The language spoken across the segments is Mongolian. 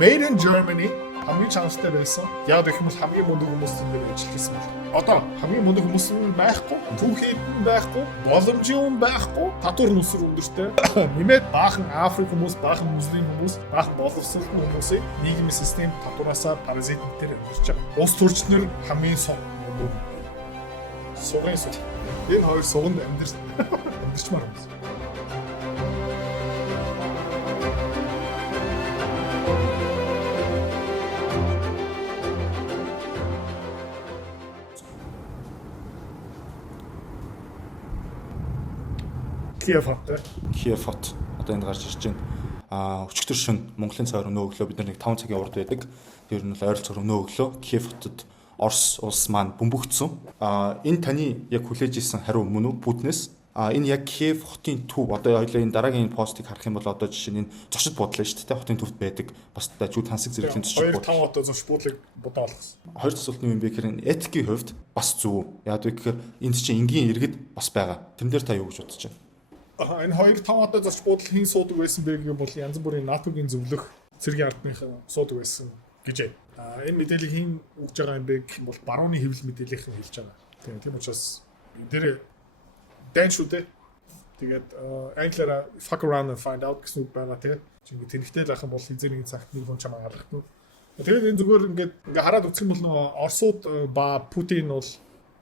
Made in Germany хамгийн чанартай байсан. Яг гэх юм бол хамгийн мундаг хүмүүс энэ дээр ажилласан байна. Одоо хамгийн мундаг хүмүүс нь байхгүй, түүхийд нь байхгүй, боломжийн байхгүй, татвар нүсэр өндөртэй. Нэмээд баахан Африк хүмүүс, баахан муслим хүмүүс, баахан боловсрол хүмүүсийг нийгмийн систем татвараасаа паразит дээр өндөрч байгаа. Улс төрчнөр хамгийн сугын суг. Энэ хоёр суганд амьдэрчмаар хүмүүс. Киев хот одоо энд гарч ирж байна. Өчигдөр шөнө Монголын цагаар өнөө өглөө бид нар нэг 5 цагийн урд байдаг. Тэр нь бол ойролцоогоор өнөө өглөө Киев хотод Орос улс маань бөмбөгдсөн. Энэ таны яг хүлээж ирсэн хариу мөн үү Путинээс? Энэ яг Киев хотын төв одоо хоёлаа энэ дараагийн постыг харах юм бол одоо жишээ нь энэ зочид буудлаа шүү дээ. Хотын төвд байдаг. Бас дажууд хансаг зэрэглэлийн зочид буудлаа. 2-5 одоо зочид буудлыг бодоо болгосон. Хоёр асуултны юм бэ гэхээр этикийн хувьд бас зөв. Яг гэхээр энд чинь энгийн иргэд бас байгаа. Тэн дээр та юу гэж бодож байна? Энэ 2-5 одоо зоч буудал хийн суудаг байсан бэ гэх бол янз бүрийн НАТОгийн зөвлөх цэргийн ардныхан суудаг байсан гэж байна. Энэ мэдээллийг хийн өгж байгаа юм бэ гэх бол барууны хэвлэл мэдээллийнхэн хэлж байгаа. Тийм учраас дээр дан шүү дээ. Тэгээд англиараа fuck around and find out гэсэн үг байгаа тийм. Чиний тэнхтэй лахын бол хизээний цагт нэг хүн чамаа алгах. Тэгээд энэ зүгээр ингээд хараад үзэх юм бол нөгөө Оросууд ба Путин бол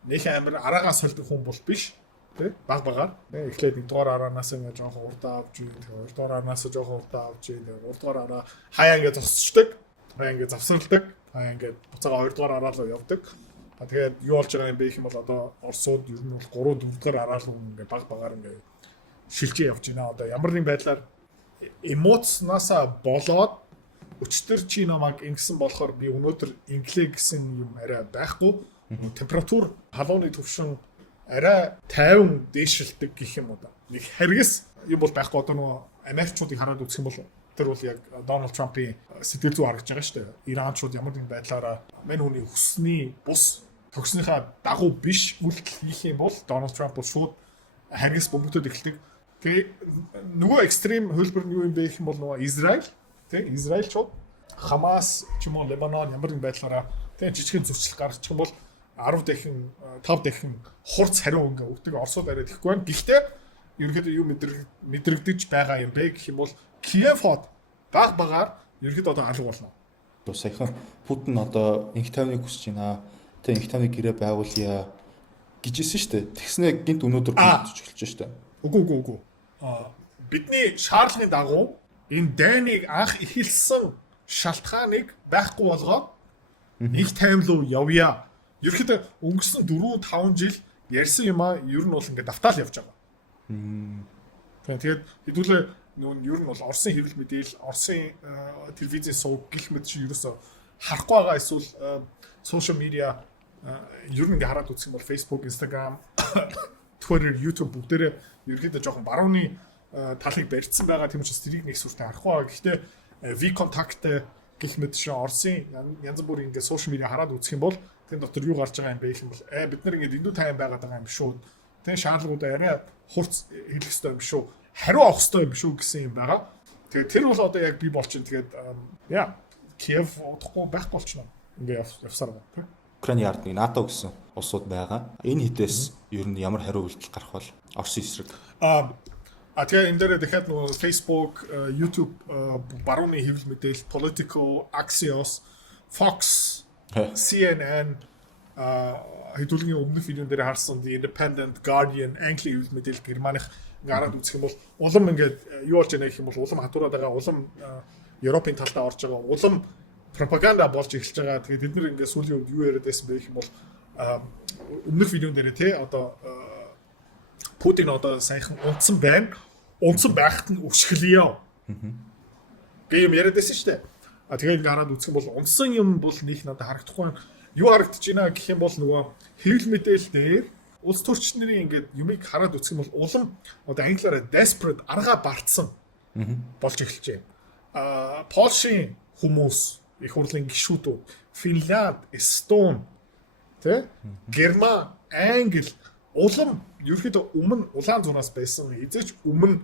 нэг амар араагаас солих хүн бол биш. Тэ баг эхлээд 1-р араанаас ингээ жоохон урдаа авч ийн, 2-р араанаас жоохон урдаа авч ийн, 3-р араа хаяа ингээ зогсчдаг, хаяа ингээ завсарладаг, хаяа ингээ буцаага 2-р араа руу явдаг. Тэгээд юу болж байгаа юм бэ гэх юм бол одоо Оросууд ер нь бол 3-4-р араа руу ингээ багаар ингээ шилжиж явж байна. Одоо ямар нэг байдлаар эмоцнаасаа болоод өчтөр чи намайг ингэсэн болохоор би өнөөдөр инглээ гэсэн юм арай байхгүй. Температур халууны төвшин арай 50 дээшилдэг гэх юм уу да. Нэг харгас юм бол байхгүй одоо нөгөө Америкчуудыг хараад үзэх юм бол тэр бол яг Дональд Трампын сэтгэл зүй харагдаж байгаа шүү дээ. Иранчууд ямар нэгэн байдлаараа мань хүний хүсний бус тогсныхаа дагуу биш үйлдэл хийх юм бол Дональд Трамп бол шууд харгас бөмбөгтөд эхэлдэг. Тэгээ нөгөө экстрим хөлбөр нь юу юм бэ гэх юм бол нөгөө Израиль тийм Израильчууд Хамас ч юм уу Лебанон ямар нэгэн байдлаараа тийм жижигхэн зөрчил гаргачих юм бол 10 дахин 5 дахин хурц хариу ингээ өгдөг Оросууд арай тэхгүй байна. Гэхдээ ерөнхийдөө юу мэдрэгдэж байгаа юм бэ гэх юм бол Киев хот багаар ерөнхийдөө одоо алга болно. Саяхан Путин одоо инх тайвныг хүсэж байна. Тэ инх тайвны гэрээ байгуулъя гэжсэн шүү дээ. Тэгснэ гинт өнөөдөр бүгдж эхэлж шүү дээ. Үгүй. Бидний шаардлагын дагуу энэ дайныг анх эхэлсэн шалтгааныг байхгүй болгоод инх тайван руу явъя. Ерөнхийдөө өнгөрсөн 4-5 жил ярьсан юм аа ер нь бол ингээд давтаал явж байгаа. Тэгээд хэдүүлээ ер нь бол Оросын хэвлэл мэдээлэл, Оросын телевизийн сувг гэх мэт чи ерөөсө харахгүй байгаа эсвэл сошиал медиа ер нь ингээд хараад үзэх юм бол Facebook, Instagram, Twitter, YouTube бүгдээрээ ерөнхийдөө жоохон барууны талыг барьцсан байгаа. Тийм учраас тэрийг нэг сүртэй харахгүй байгаа. Гэхдээ V-Contact гэх мэт чи Оросын янз бүрийн ингээд сошиал медиа хараад үзэх юм бол тэн дотор юу гарч байгаа юм бэ гэх юм бол бид нар ингэж эндүү тайван байгаад байгаа юм шүү. Тэн шаардлагуудаа арай хурц хэлэх хэрэгтэй юм шүү. Хариу авах хэрэгтэй юм шүү гэсэн юм байгаа. Тэгээд тэр бол одоо яг би болчихно. Тэгээд Киев удахгүй байхгүй болчихно. Ингээ явсаар байна. Украины ардны НАТО гэсэн улсууд байгаа. Энэ хідээс ер нь ямар хариу үйлдэл гарах бол Оросын эсрэг. Тэгээ энэ дээр дахиад нөгөө Facebook, YouTube барууны хэвлэл мэдээлэл, Politico, Axios, Fox, CNN хэдүүлгийн өмнөх видеон дээр харсан The Independent, Guardian, Anglia хэвлэл мэдээлэл Германых гараад үзэх юм бол улам ингээд юу болж байна гэх юм бол улам хатуураад байгаа, улам Европын талдаа орж байгаа, улам пропаганда болж эхэлж байгаа. Тэгээд бид нар ингээд сүүлийн үед юу яриад байсан бэ гэх юм бол өмнөх видеон дээр те одоо Путин одоо саяхан унтсан байна. Унтсан байхад нь өшгөлье. Би юм яриад байсан шүү дээ. Тэгээд гараад үзэх юм бол унтсан юм бол нэг надад харагдахгүй. Юу харагдаж байна гэх юм бол нөгөө хэвлэл мэдээлэл дээр улс төрчнөрийн ингээд юмыг хараад үзэх юм бол улам одоо англиараа desperate арга бартсан болж эхэлж байна. Польшийн хүмүүс их хурлын гишүүдүүд, Финлянд, Эстон, Герман, Англи улам ерөөхдөө өмнө улаан зунаас байсан эзэж өмнө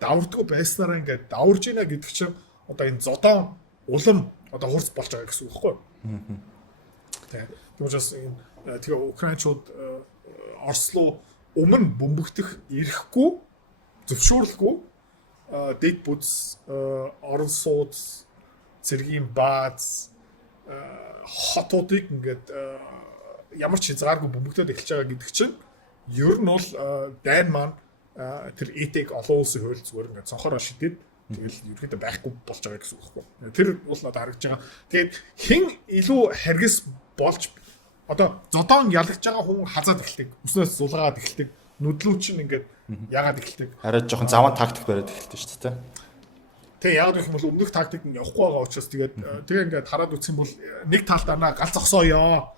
давардгүй байснараа ингээд даварж ийна гэдэг чинь одоо энэ зодон улам одоо хурц болж байгаа гэсэн үг байхгүй юу? Тийм учраас энэ тэгээ украинчууд Орос руу өмнө бөмбөгдөх ирэхгүй зөвшөөрлгүй дэд бүс орон сууц цэргийн бааз хотуудыг ингээд ямар ч хязгааргүй бөмбөгдөд эхэлж байгаа гэдэг чинь ер нь бол дайн маань тэр этик олон улсын хууль зүгээр ингээд цонхороо шидэд тэгэл ерөөдөө байхгүй болж байгаа гэсэн үг байхгүй. Тэр бол надад харагдаж байгаа. Тэгээд хэн илүү харгас болж одоо зодоон ялгаж байгаа хүн хазаад эхэлдэг. Өснөөс зулгаад эхэлдэг. Нүдлүү чинь ингээд ягаад эхэлдэг. Арай жоохон заван тактик бариад эхэлдэг шүү дээ. Тэгээ ягаад гэх юм бол өмнөх тактик нь явахгүй байгаа учраас тэгээд тэгээ ингээд хараад үтсэн бол нэг талдаа галз зогсооё.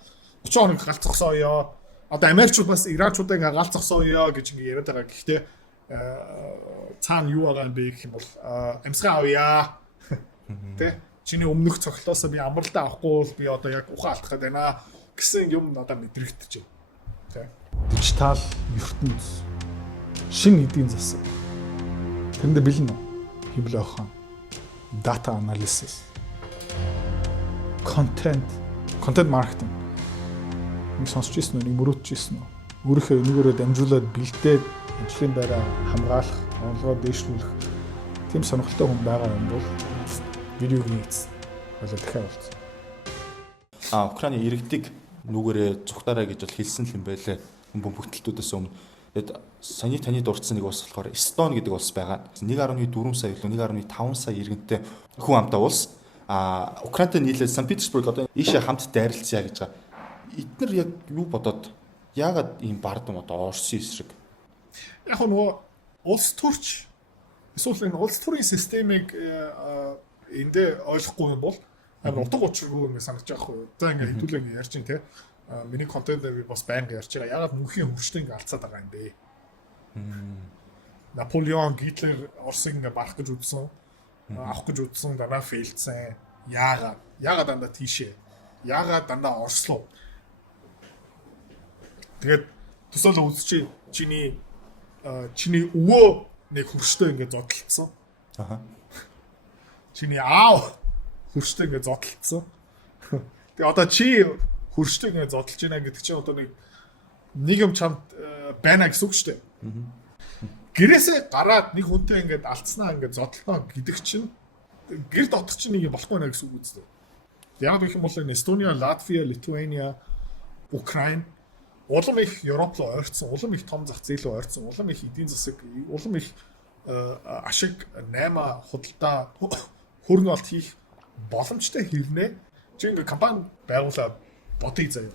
30 хоног галз зогсооё. Одоо Америкчууд бас Иранчуудаа ингээд галз зогсооё гэж ингээд яриад байгаа. Гэхдээ цаана юу байгаа юм бэ гэх юм бол амьсгаа авъя. Тэ чиний өмнөх цогцлоосоо би амралтаа авахгүй бол би одоо яг ухаан алдах гээд байна гэсэн юм надад мэдрэгдэж байна. Тэ дижитал ертөнц шинэ эдийн засаг тэнд бэлэн хэмлээ ахаа data analysis content marketing нэг сонсч ирсэн үү нэг мөрөөдж ирсэн үү өөрийнхөө энийгээрээ дамжуулаад бэлдээд ажлын байраа хамгаалах орлогоо дээшлүүлэх тийм сонирхолтой хүн байгаа юм бол видеогийн эц болоо дахиад болсон. Украины иргэдэг нүгээрээ зүгтаарай гэж бол хэлсэн юм байлээ. Бөмбөгтөлтүүдээс өмнө. Тэгэд саяны таны дурдсан нэг улс болохоор Эстон гэдэг улс байгаа. 1.4 сая илүү 1.5 сая иргэнтэй хүн амтай улс. Украинтай нийлээд Сан Петербург одоо ийшээ хамт дайралцъя гэж байгаа. Эдгээр яг юу бодоод яагаад ийм бардам одоо Оросын эсрэг яг нөгөө улс төрч эсвэл энэ улс төрийн системийг эндээ ойлгохгүй юм бол амар утга учиргүй юм санагдаж байгаа хгүй. За ингээ хэдүүлээ ингээ ярьж ин те. Миний контент дээр би бас байнга ярьж байгаа. Ягаад мөнхийн хөрштэй ингээ алцаад байгаа юм бэ? Наполеон, Гитлер Оросыг ингээ барах гэж үзсэн. Авах гэж үзсэн дараа фейлдсэн. Яагаад дандаа тийшээ? Яагаад дандаа Орос руу? Тэгээд төсөөлө үзчихээ чиний өвөө нэг хөрштэй ингээ зодтолцсон. Чиний аав хөрштэй ингээ зодтолцсон. Тэгээ одоо чи хөрштэй ингээ зодтолж байна гэдэг чинь одоо нэг юм чамд байна гэсэн үг шүү дээ. Гэрээсээ гараад нэг хүнтэй ингээ алдснаа ингээ зодтолно гэдэг чинь гэр дотор чинь нэг юм болохгүй нэ гэсэн үг үстэй. Яг гэх юм бол Эстония, Латвия, Литвания, Украин улам их Европ руу ойрцсон, улам их том зах зээл рүү ойрцсон, улам их эдийн засаг, улам их ашиг 8 худалдаа хөрөнгө олт хийх боломжтой хэрнээ чи ингээ компани байгуулаад бодъё заяа.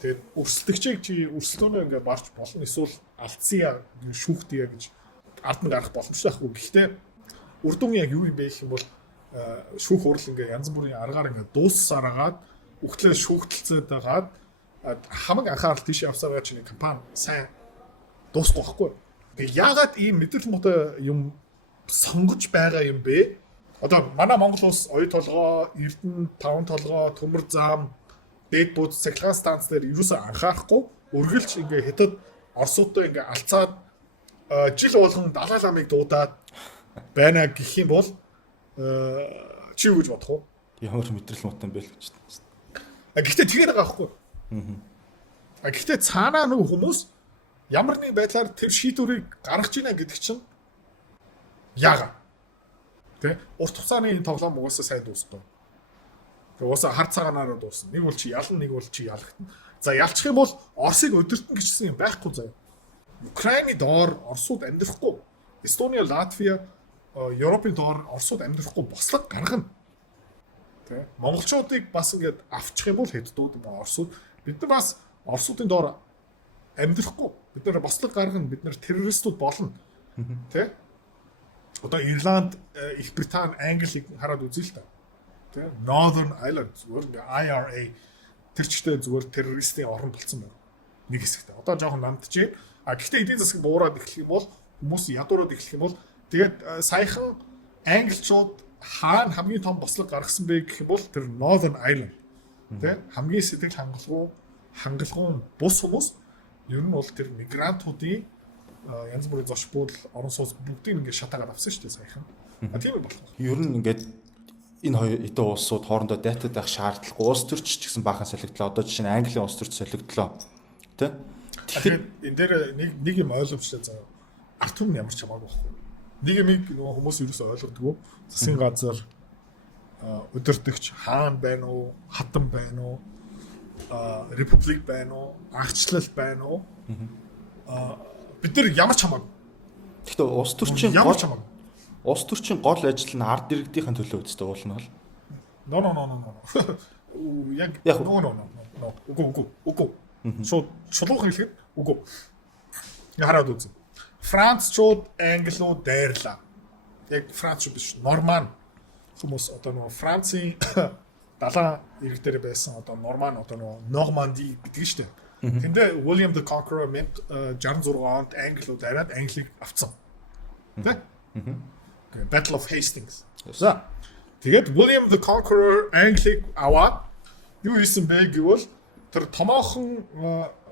Тэгээд өрсөлдөгчийг чи өрсөлдөөнөө ингээ барч болно эсвэл алдсан шүүхтээ гэж ард нь гарах боломжтой байхгүй. Гэхдээ үр дүн яг юу юм бэ гэх юм бол шүүх хурал ингээ янз бүрийн аргаар ингээ дуусараад өгтлээ шүүхтэлцээд байгаад хамаг анхаарал тийш явсараа чиний компани сайн дуусахгүй байхгүй. Тэгээ яагаад ийм мэдрэл мотой юм сонгож байгаа юм бэ? Одоо манай Монгол улс оюу толгой, Эрдэнэ, таван толгой, төмөр зам, дээд бууз цахилгаан станц дээр юусаа анхаарахгүй өргөлж ингээ хятад Оросуудтай ингээ алцаад жил болгон Далай ламыг дуудаад байна гэх юм бол чи юу гэж бодох вэ? Ямар мэдрэл мотой юм бэ л гэж байна. Гэхдээ тэгээд байгаа байхгүй. Гэхдээ цаанаа нэг хүмүүс ямар нэг байдлаар тэр шийдвэрийг гаргаж ийна гэдэг чинь яагаад? Тэ? Урт хугацааны тоглоом угаасаа сайн дуусахгүй. Тэгээ угаасаа хар цагаанаараа дуусна. Нэг бол чи ялна, нэг бол чи ялгтана. За ялчих юм бол Оросыг өдөртөн гэжсэн юм байхгүй заяа. Украины доор Оросууд амьдрахгүй. Эстония, Латвия, Европын доор Оросууд амьдрахгүй бослог гаргана. Тэ? Монголчуудыг бас ингээд авчих юм бол хэддүүд юм Оросууд бид нар бас Оросуудын доор амьдрахгүй. Бид нар бослог гаргана, бид нар террористууд болно. Тэ? Одоо Ирланд, Их Британи, Англиг хараад үзье л та. Тэ? Northern Ireland зүгээр IRA тэр чигтээ зүгээр террористийн орн болсон байна. Нэг хэсэгтээ. Одоо жоохон намдчихээн. Гэхдээ эдийн засаг буураад эхлэх юм бол хүмүүс ядуураад эхлэх юм бол тэгээд саяхан англичууд хаана хамгийн том бослог гаргасан бэ гэх юм бол тэр Northern Ireland. Тэ? Хамгийн сэтгэл хангалуун бус хүмүүс ер нь бол тэр мигрантуудын янз бүрийн зоч буудал орон сууц бүгдийг ингээд шатаагаад авсан шүү дээ саяхан. Тийм болох. Ер нь ингээд энэ хоёр эдэн улсууд хоорондоо дайтад байх шаардлагагүй. Улс төрч ч гэсэн баахан солигдлоо. Одоо жишээ нь Английн улс төрч солигдлоо. Тэ? Тэгэхээр энэ дээр нэг юм ойлгомжтой заа. Арт түмэн ямар ч хамаагүй байхгүй. Нэг юм нөгөө хүмүүс ерөөсөй ойлгодгоо. Засгийн газар өдөртөгч хаан байна уу, хатан байна уу, републик байна уу, арчлал байна уу? Бид нар ямар ч хамаагүй. Гэхдээ улс төрчийн ямар ч хамаагүй. Улс төрчийн гол ажил нь ард иргэдийн төлөө үстэй уулна бол. No. Яг no. Үгүй. Шулуух хэлэхэд үгүй. Хараад үзье. Францчууд англиуд дайрлаа. Яг Франц биш, норман хүмүүс одоо нөгөө Францын далайн ирэг дээр байсан одоо норман одоо нөгөө Норманди гэдэг шүү дээ. Тэндээ William the Conqueror 66 онд англиуд дайраад Англиг авцсан. Тэ? Battle of Hastings. За. Тэгээд William the Conqueror Англиг аваад юу хийсэн бэ гэвэл тэр томоохон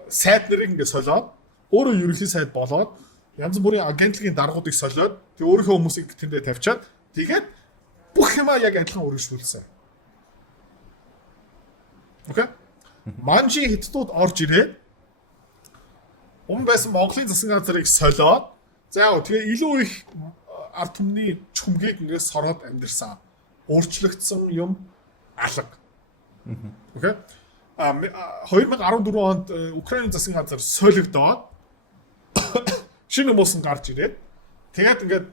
сайд нарыг ингэ солиод өөрөө ерөнхий сайд болоод янз бүрийн агентлагийн даргуудыг солиод тэг өөрийнхөө хүмүүсийг тэндээ тавьчаад тэгээд бүх юмаа яг адилхан өргөжлүүлсэн. Окей? Манжи хятадууд орж ирээд байсан Монголын засгийн газрыг солиод за яа тэгээ илүү их ард түмний чүмгийг ингээд сороод амьдэрсэн. Өөрчлөгдсөн юм алга. Окей? 2014 онд Украины засгийн газар солигдоод шинэ хүмүүс гарч ирээд тэгээд ингээд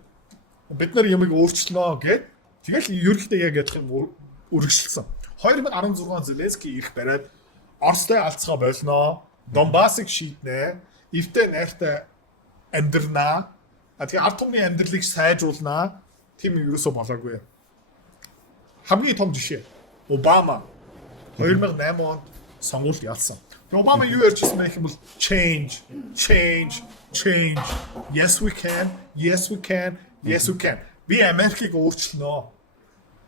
бид нар ямыг өөрчлөнө гэд тэгэл ерөнхийдөө яг ядах юм үргэлжилсэн. 2016 Зеленский ирэх бариад Оростой алцгаа болно. Донбассыг шийднэ. Эвтэй найртай амьдрнаа. Тэгээ ард түмний амьдралыг сайжруулнаа. Тийм ерөөсөө болоогүй. Хамгийн том жишээ Обама 2008 онд сонгуульд ялсан. Тэгээ Обама юу ярьжсэн бэ гэвэл change. Yes we can. Би Америкийг өөрчлөнө.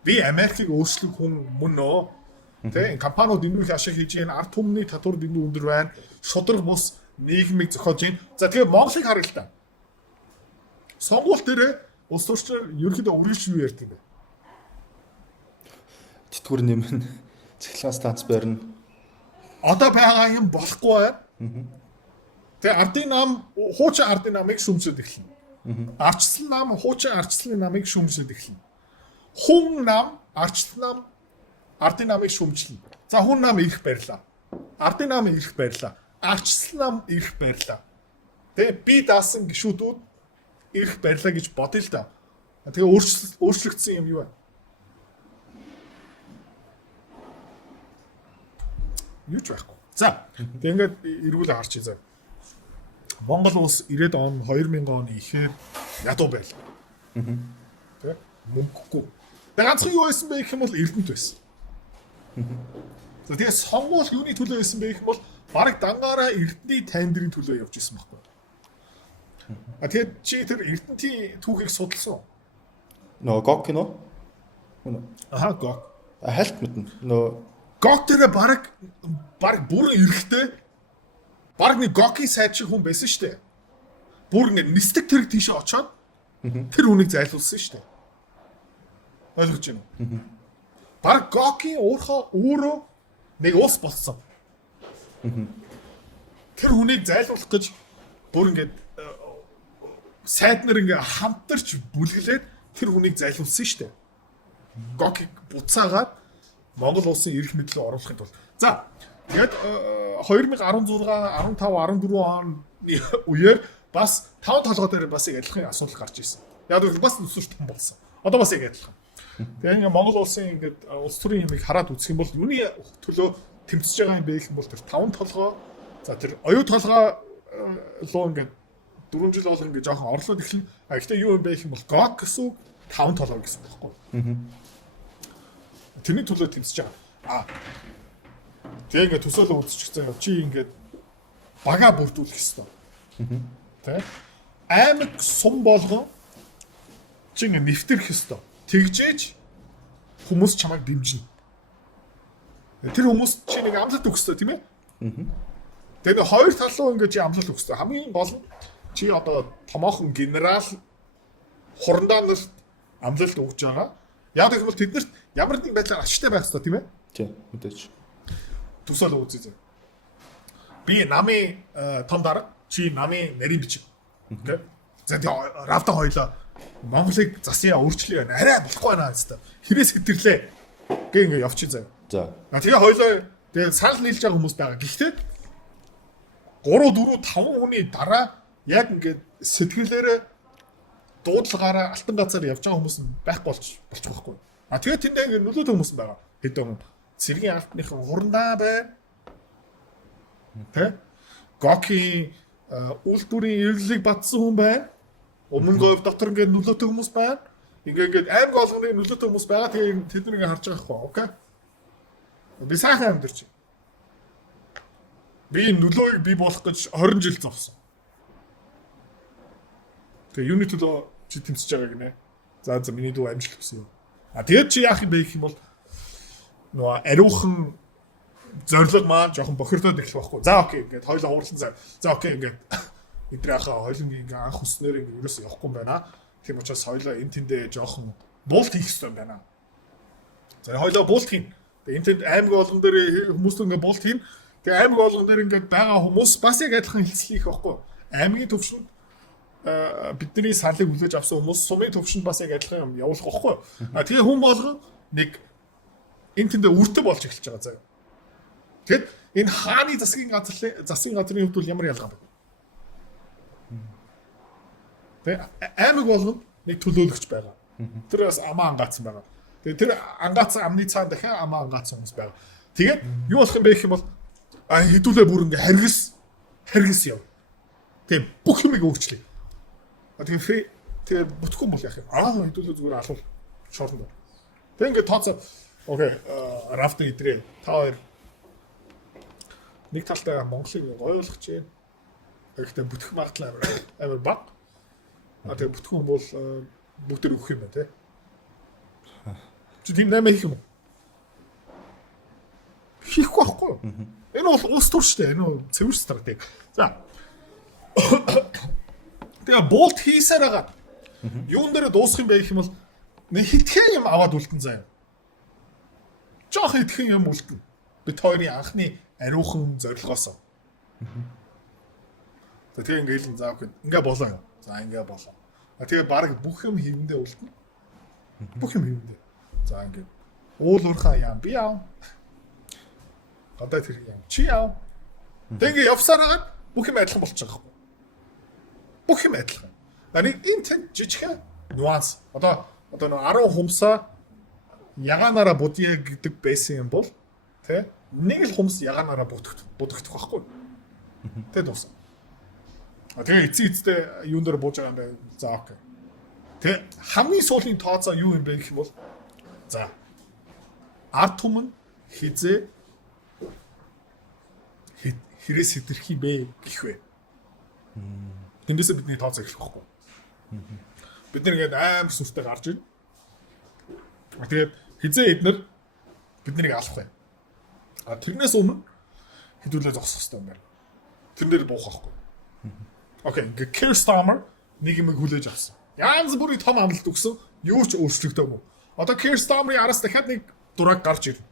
Би Америкийг өөрчлөх хүн мөн нөө. Тэгээ компаниуд энэ их ашиг хийж гэн ард түмний татвар дэндүү өндөр байна. Шудраг бус нийгмийг зохиож гин. За тэгээ Монголыг харъя л та. Сонгуульт дээр улс төрчдөр ерөнхийдөө үргэлж юу ярьдаг вэ? Тэтгэвэр нэмэн цахилгаан станц барина. Одоо байгаа юм болохгүй байна. Тэгээ ардын нам хуучин ардын намыг шүмжлээд эхэлнэ. Арчсан нам хуучин арчслын намыг шүмжлээд эхэлнэ. Хүн нам арчсан нам ардын намыг шүмжлэнэ. За хүн нам ирэх барьлаа. Ардын нам ирэх барьлаа. Арчсан нам ирэх барьлаа. Тэгээ би даасан гişүүдүүд ирэх барьлаа гэж бодъё л да. Тэгээ өөрчлөгдсөн юм юу вэ? Юу ч байхгүй. За тэгээ ингээд эргүүлээ харчих заа. Монгол улс 90-ад он 2000 оны ихээр ядуу байлаа. Тэ? Мөнгөгүй. Тэгээ ганцхан юу байсан бэ гэх юм бол Эрдэнэт байсан. Тэгээ сонгуул юуны төлөө байсан бэ гэх юм бол бараг дангаараа Эрдэнэний таймдрын төлөө явж исэн байхгүй. Тэгээд чи тэр Эрдэнэтийн түүхийг судалсан уу? Нөгөө Гог кино? Аха Гог. Хальт мэднэ. Нөгөө Гог дээр бараг бүрэн эрэхтэй бараг нэг Гогийн сайд шиг хүн байсан шүү дээ. Бүр ингэ нисдэг тэрэг тийшээ очоод тэр хүнийг зайлуулсан шүү дээ. Ойлгож байна уу? Бараг Гогийн өөрөө нэг уус болсон. Тэр хүнийг зайлуулах гэж бүр ингэ сайд нар ингэ хамтарч бүлгэлээд тэр хүнийг зайлуулсан шүү дээ. Гогийг буцаагаад Монгол улсын эрх мэдлийг оруулахын тулд. За тэгээд 2016, 15, 14 оны үеэр бас 5 толгой дээр бас яг адилхан асуудал гарч ирсэн. Яг л бас өсөж том болсон. Одоо бас яг адилхан. Тэгээд Монгол улсын ингээд улс төрийн юмыг хараад үзэх юм бол юуны төлөө тэмцэж байгаа юм бэ гэх юм бол тэр 5 толгой. За тэр оюу толгой луу ингээд 4 жил бол ингээд жоохон орлоод эхэлнэ. А гэхдээ юу юм бэ гэх юм бол Гог гэсэн 5 толгой гэсэн байхгүй. Тэрний төлөө тэмцэж байгаа. Тэгээ ингээд төсөөлө үзчихсэн юм. Чи ингээд бага бүрдүүлэх ёстой. Тэ? Аймаг сум болгон чи ингээд нэвтрэх ёстой. Тэгжээж хүмүүс чамайг дэмжинэ. Тэр хүмүүс чи нэг амлалт өгөх ёстой тийм ээ? Тэгээ хоёр тал руу ингээд чи амлалт өгөх ёстой. Хамгийн гол нь чи одоо томоохон генерал хурандаа нарт амлалт өгж байгаа. Яг гэвэл тэднэрт ямар нэг байдлаар ашигтай байх хэрэгтэй тийм ээ. Тийм мэдээж. Төсөөл үзье. Би намын том дарга чи намын нарийн бичиг. Окей. За тэгээ равда хоёлоо Монголыг засъя өөрчлөе байна. Арай болохгүй байна гэсэн. Хэрээс хэтэрлээ. Гэ ингээ явчих заяа. За. Тэгээ хоёлоо тэгээ санал нийлж байгаа хүмүүс байгаа. Гэхдээ 3 4 5 хүний дараа яг ингээд сэтгэлээрээ дуудлагаараа алтан газар явж байгаа хүмүүс байхгүй болчих واخгүй. А тэгээ тэндээ ингээд нөлөөтэй хүмүүс байгаа. Хэдэн цэргийн алтныхан хурандаа байна. Тэ? Гоки үйлдвэрийн эвлэлийг батсан хүн байна. Өмнө говь дотор ингээд нөлөөтэй хүмүүс байна. Ингээд аймаг олгоны нөлөөтэй хүмүүс байгаа. Тэгээ тэднийг харж байгаа хгүй. Окей. Би сайхан амьдэрч. Би нөлөөийг бий болох гэж 20 жил зовсон. Тэгээ юуны төлөө чи тэмцэж байгаа гинэ. За миний дүү амжилт хүсэн юм. А тэгээд чи яах юм бэ гэх юм бол нөгөө ариухан зориг маань жоохон бохирдоод эхлэх байхгүй. За окей ингээд хоёлоо уурлан заа. За окей ингээд эдрийнхаа хоёлынгийн анх хүснээр ингээд ерөөсөө явахгүй юм байна. Тийм учраас хоёлоо энэ тэндээ жоохон булт хийх хэрэгтэй юм байна. За хоёлоо булт хийн. Тэгээ энэ тэнд аймаг болгон дээр хүмүүс ингээд булт хийн. Тэгээ аймаг болгон дээр ингээд байгаа хүмүүс бас яг адилхан хэлцэх байхгүй. Аймгийн төвшөнд бидний сарлыг хүлээж авсан хүмүүс сумын төвшөнд бас яг адилхан юм явуулах байхгүй. А тэгээ хүн болгон нэг энэ тэндээ үртэ болж эхэлж байгаа заа. Тэгэд энэ хааны засгийн газрын хувьд бол ямар ялгаа бэ? Тэгээ аймаг болгон нэг төлөөлөгч байгаа. Тэр бас амаа ангаацсан байгаа. Тэгээ тэр ангаацсан амны цаан дахиад амаа ангаацсан хүмүүс байгаа. Тэгээд юу болох юм бэ гэх юм бол хэдүүлээ бүр ингээ харгас яв. Тэгээ бүх юмыг өөрчлөе. Тэгээ бүтггүй бол яах юм? Хэдүүлээ зүгээр алуул шорно. Тэгээ ингээ тооцоо окей рафта идрээ та хоёр нэг талдаа Монголыг гоё болгож байна. Гэхдээ бүтэх магадлал амар бага. Тэгээ бүтгэн бол бүгд өгөх юм байна те. Чи тийм нэмэ хийх юм уу? Хийхгүй байхгүй юу? Энэ бол улс төр шүү дээ. Энэ бол цэвэр стратеги. За. Тэгээ болт хийсээр байгаа. Юун дээр дуусах юм бэ гэх юм бол нэг хитгэн юм аваад үлдэн заяа. Жохо хитгэн юм үлдэн. Бид хоёрын анхны ариухан зорилгоос. Тэгээ ингээл заах гэн. Ингээ болоо юм. За ингээ болоо. Тэгээ баг бүх юм хэвэндээ үлдэн. Бүх юм хэвэндээ. За ингээ уул уурхаа яам би яав. Гадаа тэр яам чи яав. Тэгээ явсаар хагаад бүх юм адилхан болчих жоох. Бүх юм адилхан. Энэ тань жижигхэн нюанс. Одоо 10 хумсаа ягаанаараа будья гэдэг байсан юм бол тэ нэг л хумс ягаанаараа будагдах байхгүй. Тэ дуусна. Тэгээ эцээ юун дээр бууж байгаа юм бэ? За окей. Тэгээ хамгийн сүүлийн тооцоо юу юм бэ гэх юм бол за ард түмэн хизээ хэрэг сэтэрх юм бэ гэх вэ. Тэндээсээ бидний тооцоо эхлэх байхгүй. Бид нэг амар сүртэй гарч ийн. Тэгээд хизээ эднэр биднийг алах вэ. А тэрнээс өмнө хэдүүлээ зогсох хэрэгтэй юм байна. Тэрэн дээр буух байхгүй. Окей, Keir Starmer нэг юм хүлээж авсан. Янз бүрийн том амлалт өгсөн. Юу ч өөрчлөгдөөгүй. Одоо Keir Starmer-ийн араас дахиад нэг дураг гарч ирнэ.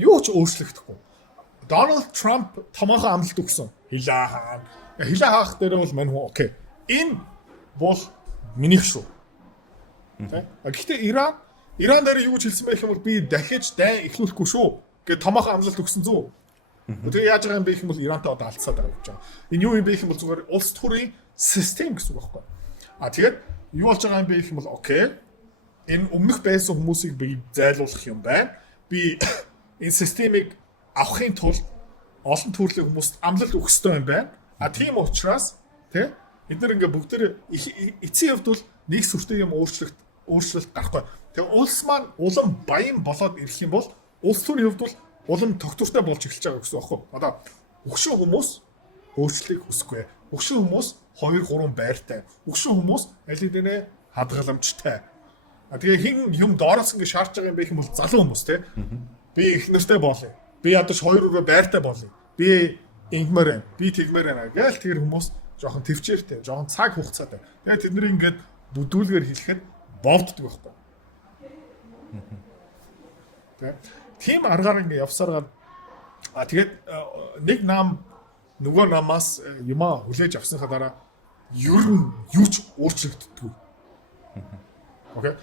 Юу ч өөрчлөгдөхгүй. Donald Trump томоохон амлалт өгсөн. Хилээ хаах дээр бол мань хүн окей. Энэ бол минийх шүү. Тэ? Гэхдээ Иран дээр юу ч хэлсэн байх юм бол би дахиж дайн эхлүүлэхгүй шүү гэж томоохон амлалт өгсөн зү. Тэгээ яаж байгаа юм бэ гэх юм бол Ирантай одоо алдсаад байгаа гэж байгаа. Энэ юу юм бэ гэх юм бол зүгээр улс төрийн систем гэсэн үг байхгүй. А тэгээд юу болж байгаа юм бэ гэх юм бол окей. Энэ өмнөх байсан хүмүүсийг би зайлуулах юм байна. Би энэ системийг авахын тулд олон төрлийн хүмүүст амлалт өгөх ёстой юм байна. А тийм учраас тий эдгээр ингээ бүгдээр эцсийн хувьд бол нэг сүртэй юм өөрчлөлт гарахгүй. Тэгээ улс маань улам баян болоод ирэх юм бол улс төрийн хувьд бол улам тогтвортой болж эхэлж байгаа гэсэн үг байхгүй. Одоо өгшин хүмүүс өөрчлөлийг хүсэхгүй. Өгшин хүмүүс 2 3 байртай. Өгшин хүмүүс аль хэдийнэ хадгаламжтай. Тэгээ хин юм доороос ингээ шаарч байгаа юм бэ гэх юм бол залуу хүмүүс тий. Би их нэртэй болъё. Би ядаж 2 өрөө байртай болъё. Би ингмээр, би тэгмээр байна. Гээл тэр хүмүүс жоохон төвчээртэй, жоохон цаг хугацаатай. Тэгээ тэднийг ингээд бүдүүлгээр хэлэхэд боовддаг байхгүй. Тийм аргаар ингээ явсараад тэгээд нэг нам нөгөө намаас юма хүлээж авсныхаа дараа ер нь юу ч өөрчлөгддөггүй. Окей.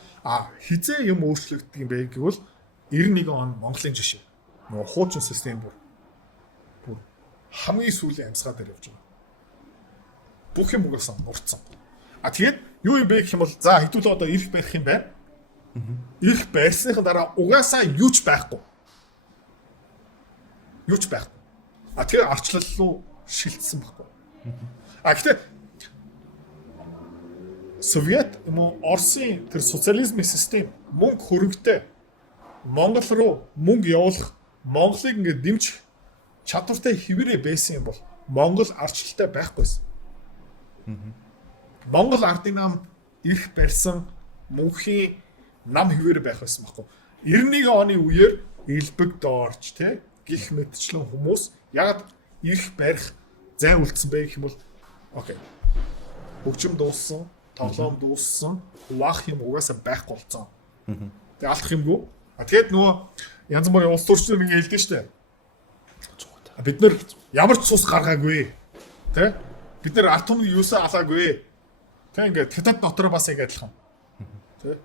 Хизээ юм өөрчлөгддөг юм бэ гэвэл 91 он Монголын жишээ. Нөгөө хуучин систем бүр хамгийн сүүлийн амьсгаа дээр явж байгаа. Бүх юм угаасаа нурцсан. Тэгээд юу юм бэ гэх юм бол за хэдүүл одоо ирэх барих юм байна. Ирэх барьсныхаа дараа угаасаа юу ч байхгүй. Юу ч байхгүй. Тэгэхээр арчлал руу шилжсэн байхгүй. Гэхдээ Совет юм уу Оросын тэр социализмын систем мөнгө хөрөнгөтэй Монгол руу мөнгө явуулах Монголыг ингээд дэмжих чадвартай хэвээрээ байсан юм бол Монгол арчлалтай байхгүйсэн. Монгол ардын нам ирэх барьсан мөнхийн нам хэвээр байх байсан байхгүй. 91 оны үеэр элбэг доорч тий гих мэтчлэн хүмүүс яг ирэх барих зай үлдсэн байх юм бол окей. Хөгжим дууссан, тоглоом дууссан, хуваах юм угаасаа байхгүй болцсон. Тэгээ алдах юмгүй. Тэгээд нөгөө янз бүрийн улс төрчнөр ингэ хэлдэг штэ. Бид нар ямар ч цус гаргаагүй. Тэ? Бид нар атомны юусаа алаагүй. Тэ ингээд хятад дотор бас яг адилхан. Тэ?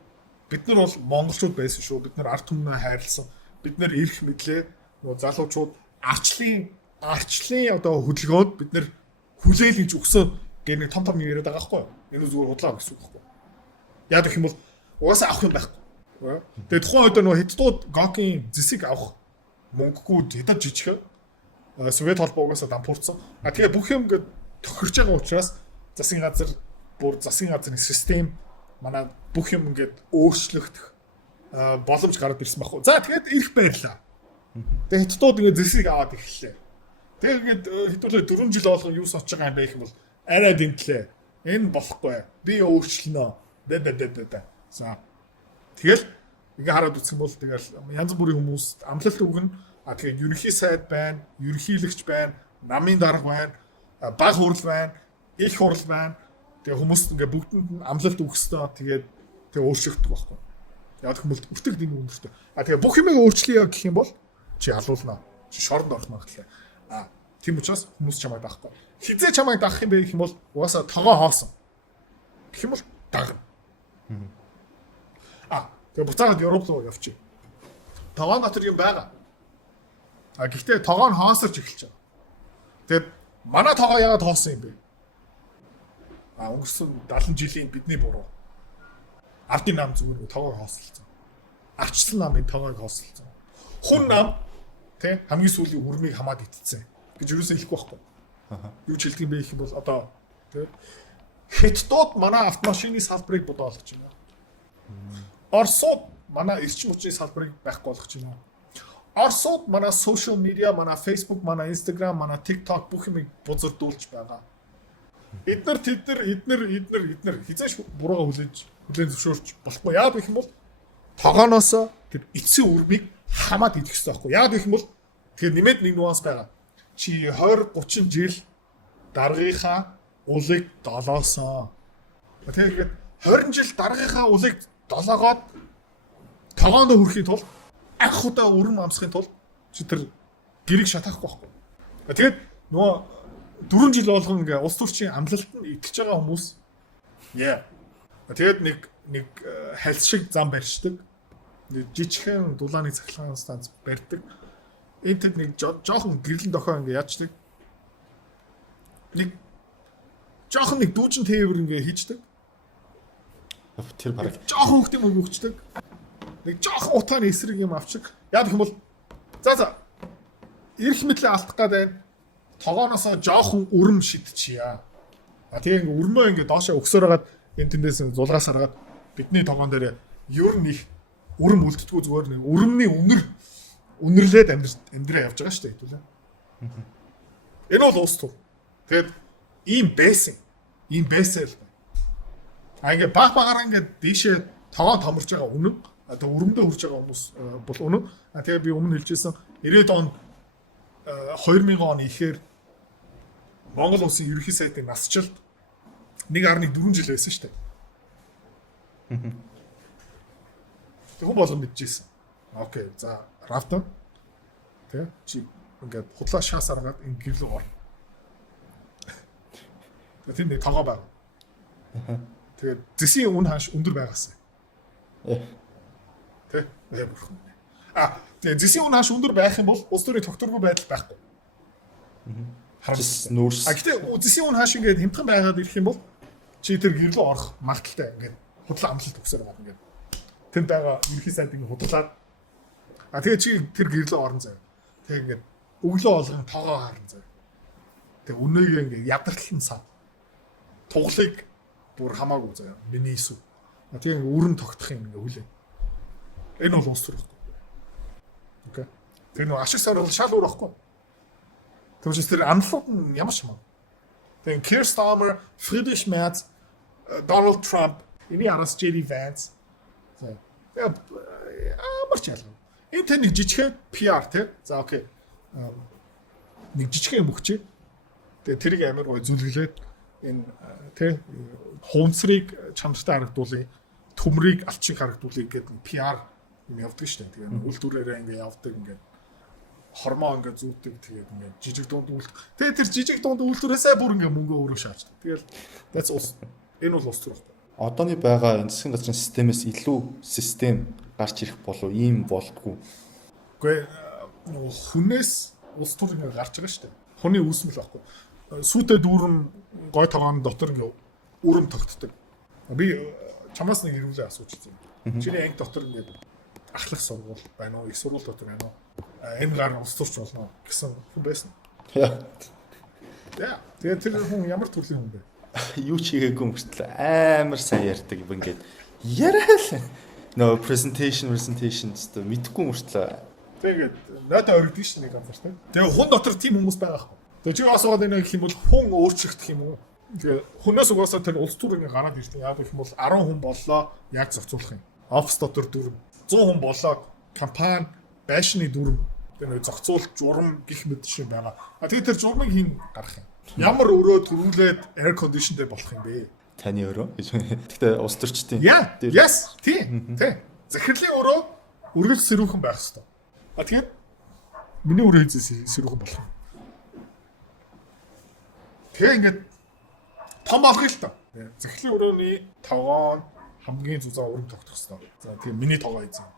Бид нар бол монголчууд байсан шүү. Бид нар ард түмнээ хайрлсан. Бид нар ирэх мэдлээ. Нөгөө залуучууд арчлын одоо хөдөлгөөнд бид нар хүлээлгэж өгсөн гэх нэг том яриад байгаа байхгүй юу? Энэ зүгээр худлаа гэсэн үг байхгүй юу? Яг гэх юм бол угаасаа авах юм байхгүй. Тэгээд тухайн үед нөгөө хятадууд Гокийн зэсийг авах мөнгөгүй хятад жижиг Совет холбоогоос дампуурсан. Тэгээ бүх юм ингээд тохирч байгаа учраас засгийн газрын систем манай бүх юм ингээд өөрчлөгдөх боломж гараад ирсэн байхгүй. За тэгээд ирэх байрлаа. Тэгээд хятадууд ингээд зэсийг аваад эхэллээ. Тэгээд хэдүүлээ 4 жил болгон юу сочж байгаа юм бэ гэх юм бол арай дэмтлээ. Энэ болохгүй. Би өөрчлөнө. За. Тэгэл ингээ хараад үзэх юм бол тэгэл янз бүрийн хүмүүс амлалт өгнө. Тэгээд ерөнхий сайд байна, ерөнхийлөгч байна, намын дарга байна, баг хурал байна, их хурал байна. Тэгээ хүмүүс ингээ бүгдэнд нь амлалт өгөх ёстой. Тэгээд өөрчлөгдөх байхгүй. Яг гэх юм бол өртөг дэм өнгөртөө. Тэгээ бүх юмыг өөрчлөе гэх юм бол чи алуулна. Чи шоронд орно гэхлээр. Тийм учраас хүмүүс чамайг даахгүй. Хизээ чамайг даах юм бэ гэх юм бол угаасаа тогоо хоосон. Гэх юм бол дагна. Тэгээ буцаагаад Европ руу явчих. Тогоо натар юм байгаа. Гэхдээ тогоо нь хоосорч эхэлж байгаа. Тэгээд манай тогоо яагаад хоосон юм бэ? Өнгөрсөн 70 жилийн бидний буруу. Ардын нам зүгээр тогоо хоосолцсон. Арчсан намын тоогоог хоосолцсон. Хүн нам тий хамгийн сүүлийн үрмийг хамаад итцсэн гэж юусэн хэлэхгүй байхгүй. Юу ч хэлдэг юм бэ гэх юм бол одоо тий хятадууд манай автомашины салбарыг бодоолгож байна. Оросууд манай эрчим хүчний салбарыг байхгүй болгож байна. Оросууд манай social media, манай Facebook, манай Instagram, манай TikTok бүх юмыг бузардуулж байгаа. Эднэр хизээш бурууга хүлээн зөвшөөрч болохгүй. Яагаад гэх юм бол тогооноос тэр эцсийн үрмийг хамаад идэх хэрэгтэй байхгүй. Яагаад гэх юм бол тэгэхээр нэмээд нэг нюанс байгаа. Чи 20-30 жил даргийнхаа улыг долоосон. Тэгэхээр 20 жил даргийнхаа улыг долоогоод тогоондоо хүрэхийн тулд анх удаа үрм амсахын тулд чи тэр гэрийг шатаахгүй байхгүй. Тэгээд нөгөө 4 жил болгон ингээ улс төрчийн амлалтанд итгэж байгаа хүмүүс тэгээд нэг хальс шиг зам барьждаг. Нэг жижигхэн дулааны цахилгаан станц барьдаг. Энтэд нэг жоохон гэрлэн дохоо ингээ яачдаг. Нэг жоохон нэг дүүжин тээвэр ингээ хийждэг. Тэр бараг жоохон хөхтэй мөнгө өгчдөг. Нэг жоохон утааны эсрэг юм авчиг. Яг гэх юм бол за ирэх мэтлээ алдах гэдэг тогооноос жоохон өрөм шидчихъя. Тэгээ ингээ өрмөө ингээ доошоо өгсөөр хагаад энэ тэндээс зулгаас хараад бидний тогоон дээр ер нь их өрөм үлддэггүй зүгээр нэг өрөмний үнэрлээд амьдраа явж байгаа шүү дээ хэвлээ. Энэ бол уус тур. Тэгээд ийм байсан л байна. Ингээ багаараа ингээ дээшээ тогоо томорч байгаа үнэн. Одоо өрөмдөө хүрч байгаа хүмүүс бол үнэн. Тэгээ би өмнө хэлжсэн 90-ад онд 2000 он ихээр Монгол улсын ерөнхий сайдын насжилт 1.4 жил байсан шүү дээ. Тэг хүн болгон мэдчихсэн. Окей. За, равтан. Тэ чи ингээд худлаа шаас аргаад энэ гэрэл ор. Тэгээд нэг тоогоо байв. Тэгээд зэсийн үн хааш өндөр байгаас. Тэ? Бурхан. Тэгээд зэсийн үн хааш өндөр байх юм бол улс төрийн тогтворгүй байдал байхгүй. Харин нүүрс. Гэхдээ зэсийн үн хааш ингээд хямдхан байгаад ирэх юм бол чи тэр гэрэл орох магадaltaй ингээд худлаа амлалт өгсөөр байна ингээд. Тэнд байгаа ерхий сайд ингээд худлаад тэгээд чи тэр гэрэл орон заяа. Тэгээд ингээд өглөө болгон тоогоо харна заяа. Тэгээд өнөөгийн ингээд ядартлан сав. Туглыг бүр хамаагүй заяа. Миний эсв. Тэгээд үрэн тогтох юм ингээд хүлээ. Энэ бол улс төр байхгүй. Окей. Тэр нэг ашиг сар бол шал өөр байхгүй. Тэгвэл тэр амлууд нь ямар ч юм. Тэгээд Keir Starmer, Friedrich Merz, Donald Trump, энэ араас JD Vance. За. Марч ялгаа. Энэ тэ нэг жижигхэн PR тий. За окей. Нэг жижигхэн юм өгчээ. Тэгээд тэрийг амар гой зүлгэлээд энэ тий хуумсрыг чамдтай харагдуулъя, төмрийг алчиг харагдуулъя гэдэг PR юм явдаг шүү дээ. Тэгээд үйлдвэрээрээ ингэ явдаг ингэ хормоо ингэ зүүдэг тэгээд ингэ жижиг дунд үйлдэл. Тэгээд тэр жижиг дунд үйлдвэрээсээ бүр ингэ мөнгө өөрөө шааждаг. Тэгэл that's ус энэ бол ус төр байна. Одооны байгаа энэ засгийн газрын системээс илүү систем гарч ирэх болов ийм болтгүй. Гэхдээ хүнээс улс төр ингэ гарч байгаа шүү дээ. Хүний үүсмэл байхгүй. Сүйтэй дүүрэн гой тоогоон дотор ингэ үрэн тогтдог. Би чамаас нэг ирүүлээ асууж байна. Чиний анги дотор ингэ ахлах сургууль байна уу? Их сургууль дотор байна уу? Энэ гар улс төрч болно гэсэн хүн байсан. Яа. Тэгээд тэр хүн ямар төрлийн хүн бэ? Юу ч хийгээгүй мөртлөө амар сайн ярьдаг юм ингээд яриа л нөө presentation гэдэг мэдгүй мөртлөө тэгээд надад өргөдөг ш нэг газар тийм. Тэгээд хүн дотор тийм хүмүүс байгаа хгүй. Тэгээд чи асуугаад байна гэх юм бол хүн өөрчлөгдөх юм уу? Тэгээд хүнээс угаасаа тэр улс төр ингээ гараад ирсэн. Яг гэх юм бол 10 хүн боллоо яг зохицуулах юм. Офис дотор 4 100 хүн боллоо компани байшны 4 тэгээд зохицуулт журам гих мэт шиг байгаа. Тэгээд тэр журмыг хин гарах юм. Ямар өрөө төрүүлээд air condition дээр болох юм бэ? Таны өрөө. Гэхдээ улс төрчдийн. Yes. Тийм. Захирлын өрөө үргэлж сэрүүхэн байх хэрэгтэй. Тэгээд миний өрөө сэрүүхэн болох юм. Тэгээ ингээд том болох л та. Захирлын өрөөний тогоон хамгийн зүзээ өрөм тогтох хэрэгтэй. За тийм миний тогоо эзэн.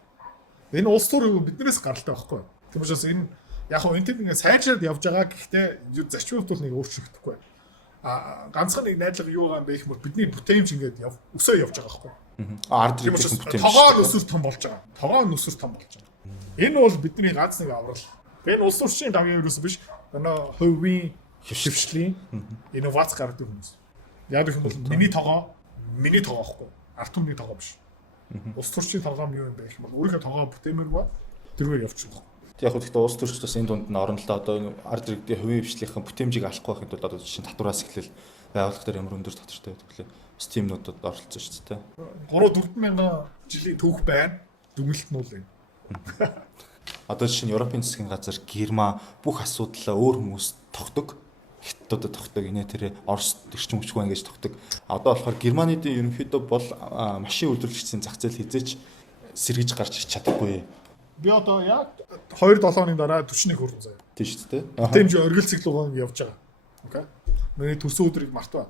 Энэ улс төр биднээс гаралтай байхгүй. Тийм учраас энэ яг хөө энэ тийм ингээд сайжраад явж байгаа гэхдээ зарчмууд бол нэг өөрчлөгдөхгүй. Ганцхан нэг найдлага юу байгаа юм бэ гэх юм бол бидний бүтээмж ингээд өсөө явж байгаа байхгүй. Ард ирсэн бүтээмж. Тогоо өсөр том болж байгаа. Тогоо өсөр том болж байгаа. Энэ бол бидний ганц нэг аврал. Энэ улс төрчийн давгийн ерөөс биш. Энэ хувийн хөвшлийн инновац гаргадаг хүмүүс. Яг их бол миний тогоо байхгүй. Ард түмний тогоо биш. Улс төрчийн тогоо юу юм бэ гэх юм бол өөрийнхөө тогоо бүтээмээргүй тэргээр явчихсан. Яг гэхдээ улс төрч бас энэ дунд нь орно л да одоо ард иргэдийн хувийн хвшлийнхаа бүтээмжийг алахгүй байхын тулд одоо жишээ нь татвараас эхлэл байгууллага дээр ямар өндөр татвартай байдаг вэ? Бас тиймнүүдэд оролцсон шүү дээ. 3-4 мянган жилийн түүх байна. Дүнэлт нь үл юм. Одоо жишээ нь Европын засгийн газар Герман бүх асуудлаа өөр хүмүүс тогтдог. Хятадд тогтдог инээ тэрэ Орос төрчин хүчгүй ингэж тогтдог. Одоо болохоор Германы дэд ерөнхийдөө бол машин үйлдвэрлэгчдийн зах зээл хязгаарч сэргэж гарч ирч чадахгүй. Би одоо яг 2-7 хоногийн дараа 41 хүрэн заяа. Тийм шүү дээ. Тийм ч оргил циклогоо явж байгаа. Окей. Миний төрсөн өдрийг мартав.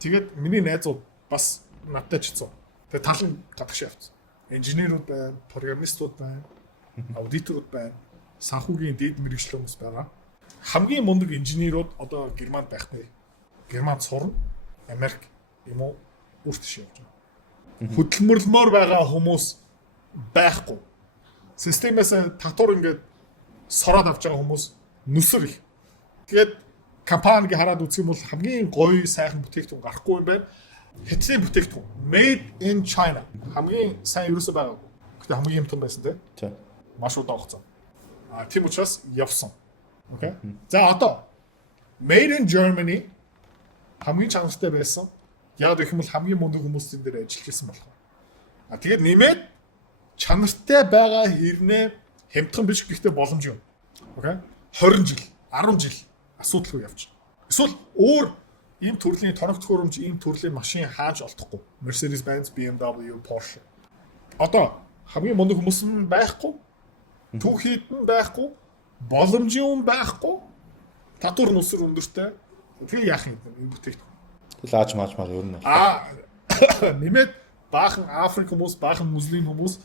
Тэгээд миний найзууд бас надтай ч хэцүү. Тэгээд талан гадагш явцсан. Инженерүүд байна, программистууд байна, аудиторууд байна, санхүүгийн дэд мэргэжлийн хүмүүс байгаа. Хамгийн мундаг инженерүүд одоо Германд байхгүй. Германд сурна, Америк юм уу үртэж явж байгаа. Хөдөлмөрлөмөр байгаа хүмүүс байхгүй. Системээс татвар ингээд сороод авч байгаа хүмүүс нүсэр их. Тэгээд компаниг хараад үзэх юм бол хамгийн гоё сайхан бүтээгдэхүүн гарахгүй юм байна. Хятадын бүтээгдэхүүн made in China хамгийн сайн ерөөсөө байгаагүй. Гэхдээ хамгийн том байсан тийм. Маш удаан хугацаа. Тийм учраас явсан. Окей. За одоо made in Germany хамгийн чанартай байсан. Яг гэх юм бол хамгийн мундаг хүмүүсийн дээр ажиллаж ирсэн болох. Тэгээд нэмээд чанартай байгаа хэрнээ хямдхан биш гэхдээ боломж юм. Окей. 20 жил, 10 жил асуудалгүй явж. Эсвэл өөр ийм төрлийн тоног төхөөрөмж, ийм төрлийн машин хааж олдохгүй. Mercedes-Benz, BMW, Porsche. одоо хамгийн мундаг хүмүүс нь байхгүй, түүхийд нь байхгүй, боломжийн байхгүй, татвар нүсэр өндөртэй. Тэгээ яах юм энэ бүтээгдэхүүн. Тэгэл ааж маажмаар ер нь. Нэмээд баахан Африк хүмүүс, баахан муслим хүмүүс,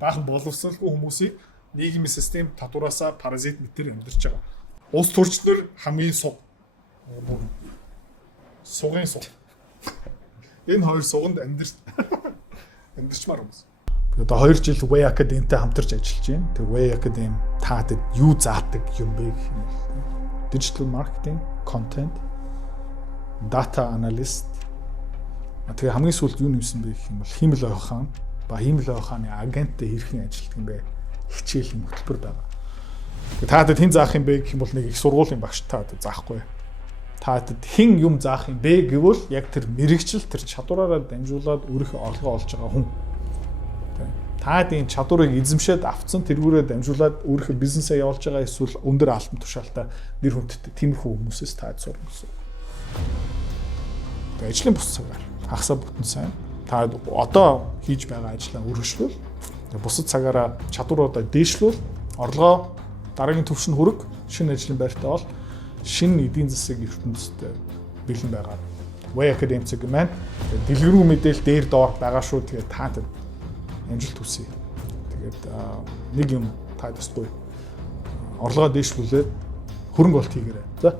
баахан боловсралгүй хүмүүсийг нийгмийн систем татвараасаа паразит мэтэр амьдарч байгаа. Улс төрчлөр хамгийн суг. Сугын суг. Энэ хоёр суганд амьдарчмаар хүмүүс. Одоо 2 жил Way Academy-тэй хамтарч ажиллаж байна. Тэр Way Academy таадад юу заадаг юм бэ гэх юм бол digital marketing, content, data analyst. Тэгээ хамгийн сүүлд юу нэмсэн бэ гэх юм бол хиймэл ой хаан ба хиймэл ой хааны агенттэй хэрхэн ажилладаг юм бэ? Хичээлийн хөтөлбөр байгаа. Тэгээ таадад хэн заах юм бэ гэх юм бол нэг их сургуулийн багш таадад заахгүй. Таадад хэн юм заах юм бэ гэвэл яг тэр мэрэгчл тэр чадвараараа дамжуулаад өөрийнхөө орлогоо олж байгаа хүн. Таад энэ чадварыг эзэмшээд авцсан тэргүүрээ дамжуулаад өөрийнхөө бизнесээ явуулж байгаа эсвэл өндөр алтан тушаалтай нэр хүндтэй тиймэрхүү хүмүүсээс таад сурна гэсэн. Тэгээ ажлын бус цагаар хагасаа бүтэн сайн. Таад одоо хийж байгаа ажлаа өргөжлүүл. Бусад цагаараа чадваруудаа дээшлүүл. Орлогоо дараагийн түвшин хүрэг, шинэ ажлын байртаа бол шинэ эдийн засаг ертөнцид бэлэн байгаа. Way Academy цэг маань дэлгэрүү мэдээл дээр доор байгаа шүү. Тэгээ таад амжилт хүсье. Тэгээд нэг юм та дэсгүй. Орлогоо дээшлүүлээд хөрөнгө олт хийгээрэй. За.